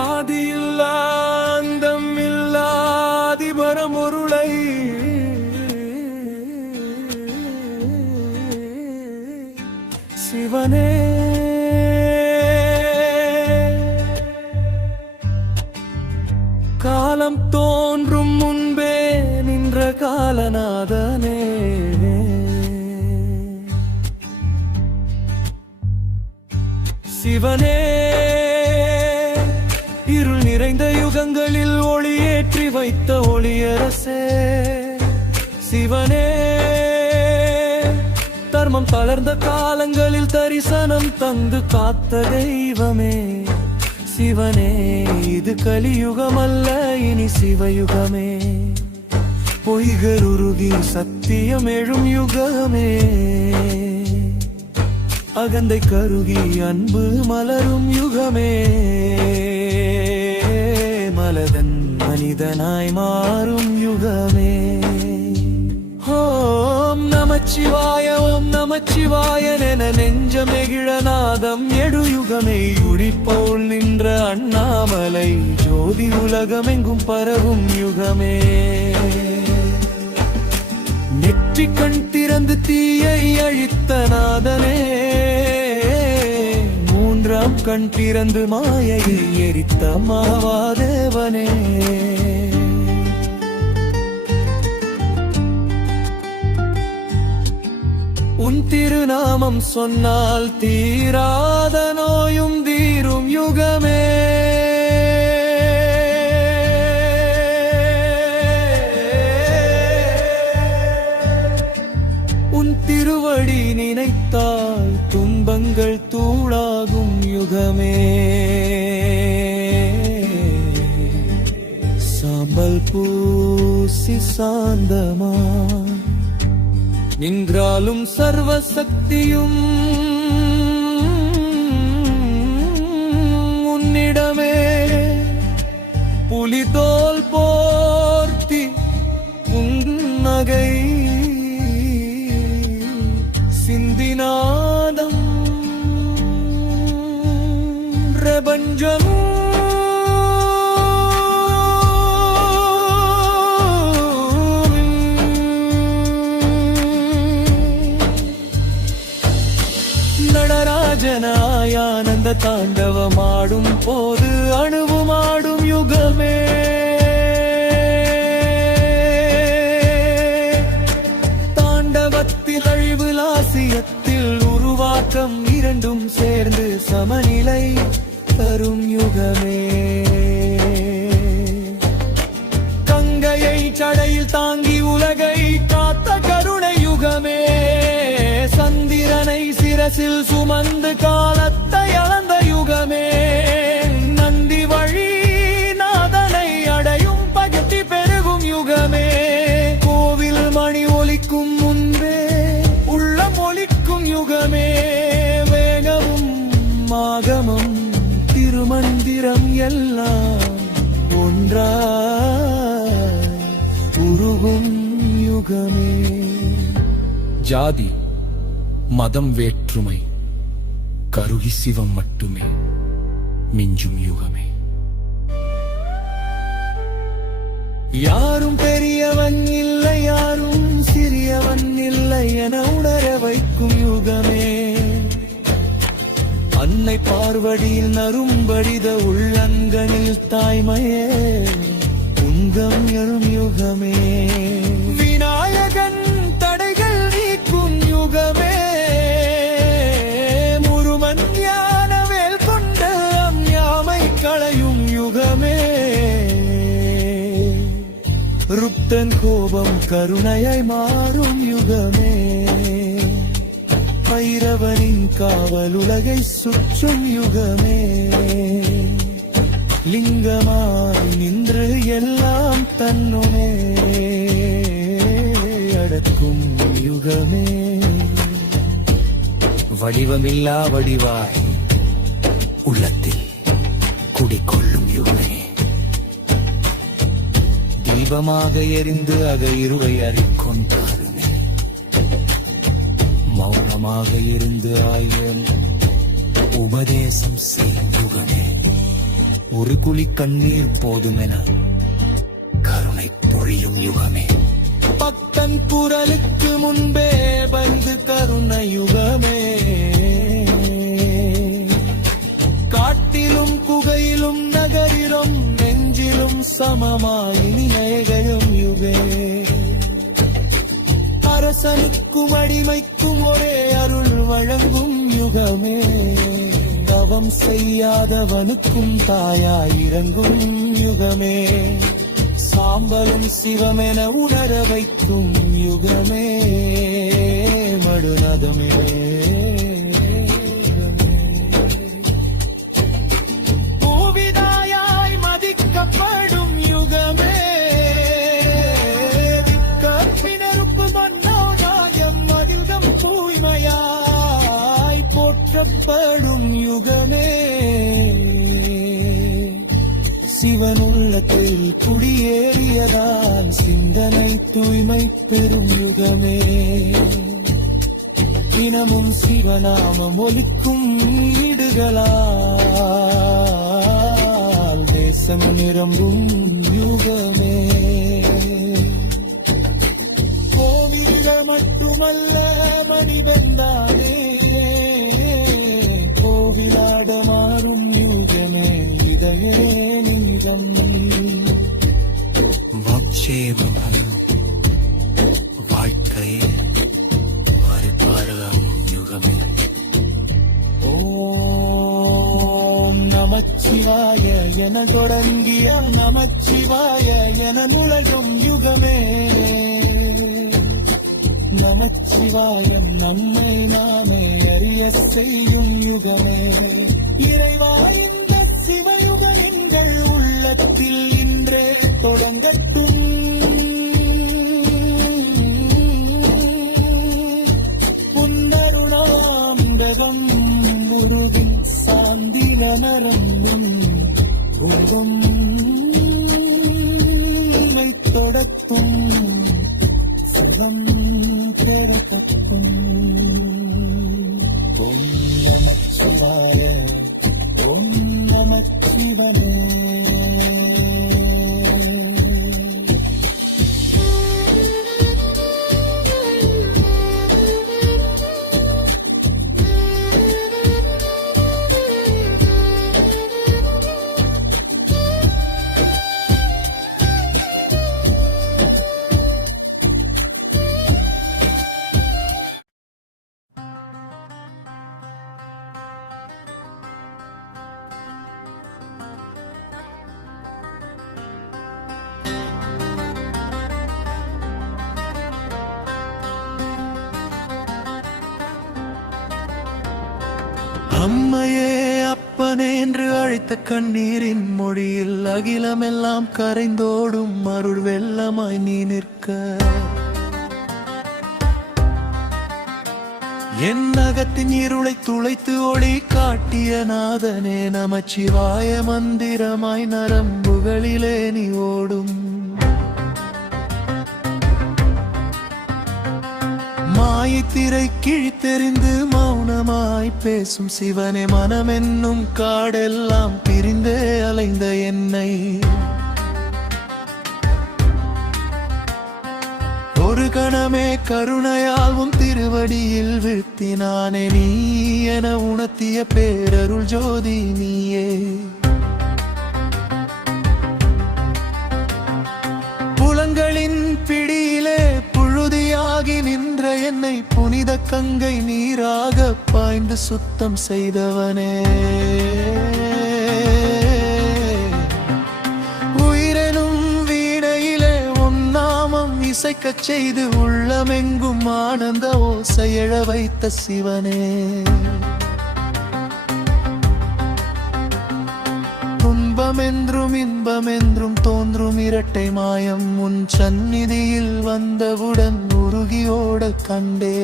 ஆதியில்லா அந்தம் இல்லாதி பரம்பொருளை சிவனே காலம் தோன்றும் முன்பே நின்ற காலநாதனே சிவனே இருள் நிறைந்த யுகங்களில் ஒளியேற்றி வைத்த ஒளியரசே சிவனே தர்மம் தளர்ந்த காலங்களில் தரிசனம் தந்து காத்த தெய்வமே சிவனே இது கலியுகமல்ல இனி சிவயுகமே பொய்கள் உருகி சத்தியம் எழும் யுகமே அகந்தை கருகி அன்பு மலரும் யுகமே மலதன் மனிதனாய் மாறும் யுகமே ஓம் நமச்சிவாய ஓம் நமச்சிவாய என நெஞ்சமெகிழநாதம் எடு யுகமே உடிப்போல் நின்ற அண்ணாமலை ஜோதி உலகமெங்கும் பரவும் யுகமே நெற்றி கண் திறந்து தீயை அழித்த நாதனே மூன்றாம் கண் திறந்து மாயையில் எரித்த மாவாதேவனே உன் திருநாமம் சொன்னால் தீராத நோயும் தீரும் யுகமே உன் திருவடி நினைத்தால் துன்பங்கள் தூளாகும் யுகமே சாம்பல் பூசி சாந்தமா நின்றாலும் சர்வசக்தியும் உன்னிடமே புலிதோல் போர்த்தி உன்னகை சிந்திநாதம் பிரபஞ்சம் நடராஜனாய் ஆனந்த தாண்டவமாடும் போது அணுவுமாடும் யுகமே தாண்டவத்தில் அழிவு லாசியத்தில் உருவாக்கம் இரண்டும் சேர்ந்து சமநிலை தரும் யுகமே கங்கையை சடையில் தாங்கி உலகை காத்த கருணை யுகமே சந்திரனை சிரசில் சுமந்து காலத்தை அளந்த யுகமே நந்தி வழி நாதனை அடையும் பக்தி பெருகும் யுகமே கோவில் மணி ஒலிக்கும் முன்பே உள்ளம் ஒலிக்கும் யுகமே வேகமும் ஆகமம் திருமந்திரம் எல்லாம் ஒன்றாய் உருகும் யுகமே ஜாதி மதம் வேற்றுமை கருகி சிவம் மட்டுமே மிஞ்சும் யுகமே யாரும் பெரியவன் இல்லை யாரும் சிறியவன் இல்லை என உணர வைக்கும் யுகமே அன்னை பார்வடியில் நரும்படித உள்ளங்கனில் தாய்மையே உங்கம் எழும் யுகமே விநாயகன் தடைகள் நீக்கும் யுகமே ருப்தன் கோபம் கருணையாய் மாறும் யுகமே பைரவனின் காவல் உலகை சுற்றும் யுகமே லிங்கமாய் நின்று எல்லாம் தன்னுமே அடக்கும் யுகமே வடிவமில்லா வடிவாய் உள்ளத்தில் குடிக்கொள்ளும் யுகமே தீபமாக எரிந்து அக இருவை அறிக்கொண்டாருமே மௌனமாக இருந்து ஆயன் உபதேசம் செய்யுகமே ஒரு குழி கண்ணீர் போதுமென கருணை பொழியும் யுகமே. பக்தன் குரலுக்கு முன்பே வந்து கருணை யுகமே. காட்டிலும் குகையிலும் நகரிலும் நெஞ்சிலும் சமமாய் நினைகையும் யுகே. அரசனுக்கும் அடிமைக்கும் ஒரே அருள் வழங்கும் யுகமே. தவம் செய்யாதவனுக்கும் தாயாய் இறங்கும் யுகமே. சாம்பலும் சிவமென உணர வைக்கும் யுகமே. மடுநதமே பூவிதாயாய் மதிக்கப்படும் யுகமே. விக்கப்பினருக்கு மன்னோடாயம் மதில்கம் தூய்மையாய் போற்றப்படும் யுகமே. சிவன் உள்ளத்தில் குடியேறியதால் சிந்தனை தூய்மை பெறும் யுகமே. தினமும் சிவநாமம் ஒலிக்கும் வீடுகளால் தேசம் நிரம்பும் யுகமே. கோவில்கள் மட்டுமல்ல மணிவந்தானே கோவிலாட மாறும் யுகமே. இதயே வாழ்க்கையே மறுபாரம் யுகமே. ஓம் நமச்சிவாய என தொடங்கிய நமச்சிவாய என நுழையும் யுகமே. நமச்சிவாயம் நம்மை நாமே அறிய செய்யும் யுகமே. இறைவா இந்த சிவயுக எங்கள் உள்ளத்தில் இன்றே தொடங்கட்டும். புன்னருணாம்பகம் முருகின் சாந்தில நரம்பும் உங்கும் தொடக்கும் சுகம் பெறப்பட்டும். ஓம் நமச்சிவாய ஓம் நமச்சிவமே. அம்மையே அப்பனே என்று அழைத்த கண்ணீரின் மொழியில் அகிலமெல்லாம் கரைந்தோடும் அருள் வெள்ளமாய் நீ நிற்க. என் அகத்தின் இருளை துளைத்து ஒளி காட்டிய நாதனே நமச்சிவாய மந்திரமாய் நரம்புகளிலே நீ ஓடும். மாயத்திரை கிழித்தெறிந்து மௌனமாய் பேசும் சிவனே. மனமென்னும் காடெல்லாம் பிரிந்தே அலைந்த என்னை ஒரு கணமே கருணையாவும் திருவடியில் வீழ்த்தினானே. நீ என உணர்த்திய பேரருள் ஜோதி நீயே. புலன்களின் பிடியிலே புழுதியாகி நின்ற என்னை புனித கங்கை நீராக பாய்ந்து சுத்தம் செய்தவனே. உயிரெனும் வீணையிலே உன் நாமம் இசைக்கச் செய்து உள்ளமெங்கும் ஆனந்த ஓசை எழ வைத்த சிவனே. துன்பமென்றும் இன்பமென்றும் தோன்றும் இரட்டை மாயம் உன் சந்நிதியில் வந்தவுடன் உருகியோட கண்டே.